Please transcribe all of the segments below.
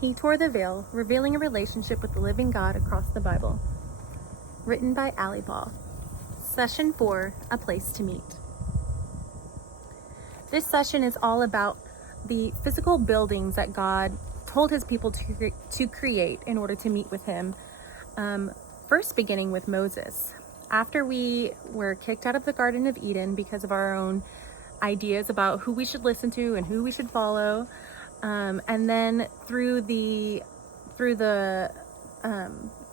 He tore the veil, revealing a relationship with the living God across the Bible. Written by Ali Ball. Session 4, A Place to Meet. This session is all about the physical buildings that God told his people to create in order to meet with him. First beginning with Moses. After we were kicked out of the Garden of Eden because of our own ideas about who we should listen to and who we should follow, and then through the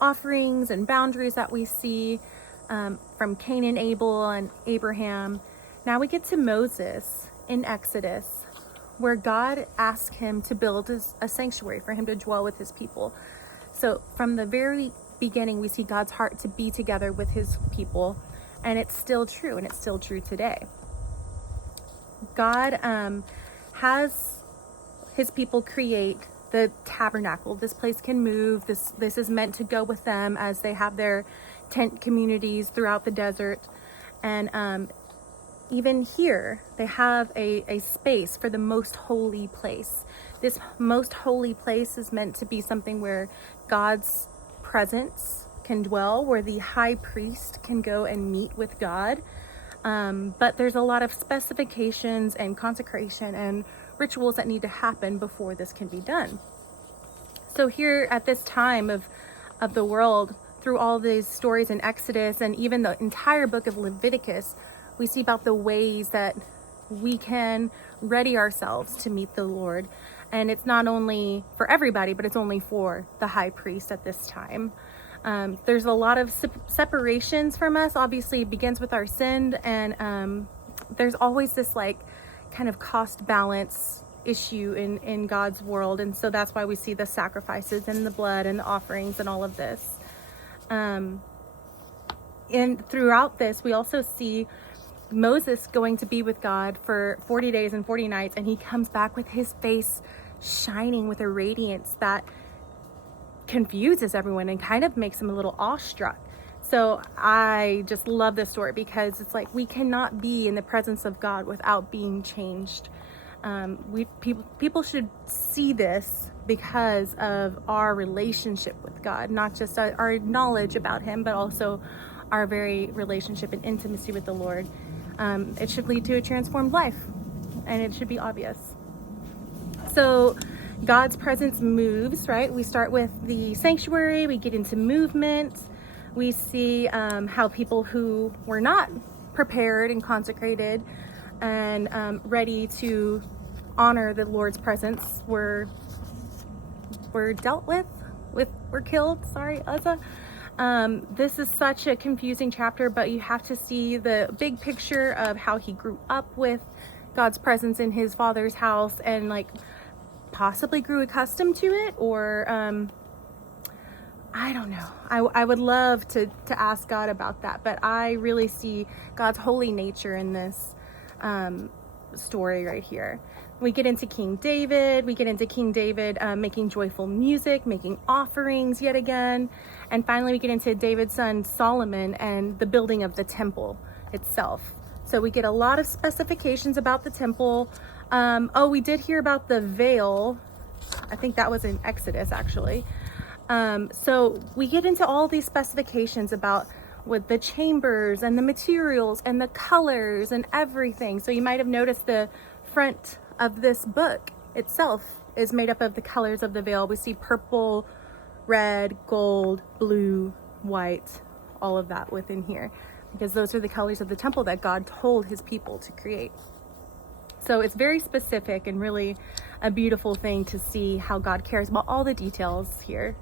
offerings and boundaries that we see from Cain and Abel and Abraham, now we get to Moses in Exodus, where God asked him to build a sanctuary for him to dwell with his people. So from the very beginning, we see God's heart to be together with his people, and it's still true, and it's still true today. God has his people create the tabernacle. This place can move. This is meant to go with them as they have their tent communities throughout the desert. And even here, they have a space for the most holy place. This most holy place is meant to be something where God's presence can dwell, where the high priest can go and meet with God. But there's a lot of specifications and consecration and rituals that need to happen before this can be done. So here at this time of the world, through all these stories in Exodus and even the entire book of Leviticus, we see about the ways that we can ready ourselves to meet the Lord. And it's not only for everybody, but it's only for the high priest at this time. There's a lot of separations from us. Obviously, it begins with our sin, and there's always this like kind of cost balance issue in God's world, and so that's why we see the sacrifices and the blood and the offerings and all of this. And throughout this, we also see Moses going to be with God for 40 days and 40 nights, and he comes back with his face shining with a radiance that confuses everyone and kind of makes them a little awestruck. So I just love this story because it's like we cannot be in the presence of God without being changed. People should see this because of our relationship with God, not just our knowledge about him, but also our very relationship and intimacy with the Lord. It should lead to a transformed life, and it should be obvious. So God's presence moves, right? We start with the sanctuary, we get into movement. We see how people who were not prepared and consecrated and ready to honor the Lord's presence were dealt with, were killed. Sorry, Uzzah. This is such a confusing chapter, but you have to see the big picture of how he grew up with God's presence in his father's house and like possibly grew accustomed to it, or I don't know. I would love to ask God about that, but I really see God's holy nature in this story right here. We get into King David. Making joyful music, making offerings yet again. And finally, we get into David's son Solomon and the building of the temple itself. So we get a lot of specifications about the temple. We did hear about the veil. I think that was in Exodus, actually. So we get into all these specifications about with the chambers and the materials and the colors and everything. So you might have noticed the front of this book itself is made up of the colors of the veil. We see purple, red, gold, blue, white, all of that within here, because those are the colors of the temple that God told his people to create. So it's very specific and really a beautiful thing to see how God cares about all the details here.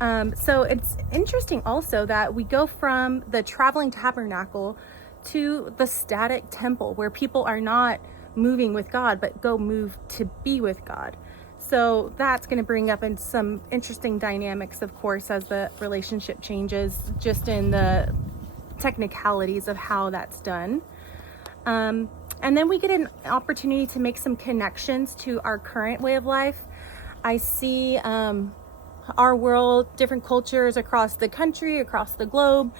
So it's interesting also that we go from the traveling tabernacle to the static temple where people are not moving with God, but move to be with God. So that's going to bring up in some interesting dynamics, of course, as the relationship changes, just in the technicalities of how that's done. And then we get an opportunity to make some connections to our current way of life. I see our world, different cultures across the country, across the globe,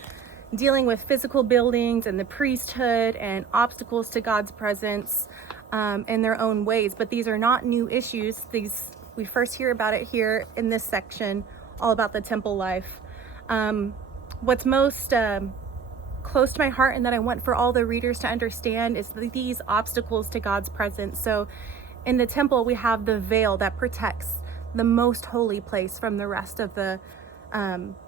dealing with physical buildings and the priesthood and obstacles to God's presence in their own ways. But these are not new issues. These We first hear about it here in this section, all about the temple life. What's most close to my heart and that I want for all the readers to understand is these obstacles to God's presence. So in the temple, we have the veil that protects the most holy place from the rest of the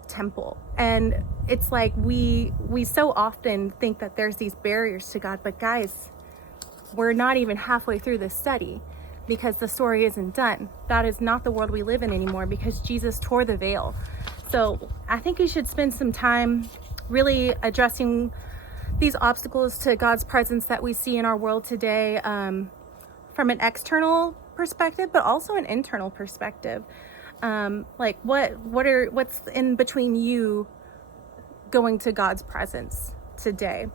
temple. And it's like we so often think that there's these barriers to God, but guys, we're not even halfway through this study because the story isn't done. That is not the world we live in anymore because Jesus tore the veil. So I think you should spend some time really addressing these obstacles to God's presence that we see in our world today, from an external perspective, but also an internal perspective. Like what's in between you going to God's presence today?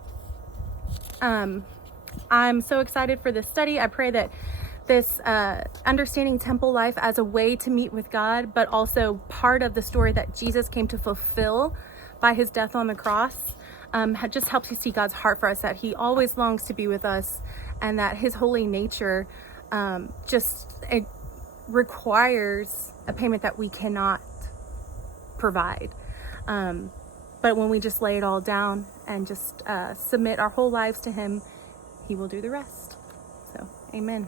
I'm so excited for this study. I pray that this understanding temple life as a way to meet with God, but also part of the story that Jesus came to fulfill by his death on the cross, just helps you see God's heart for us, that he always longs to be with us, and that his holy nature it requires a payment that we cannot provide. But when we just lay it all down and just submit our whole lives to him, he will do the rest. So, amen.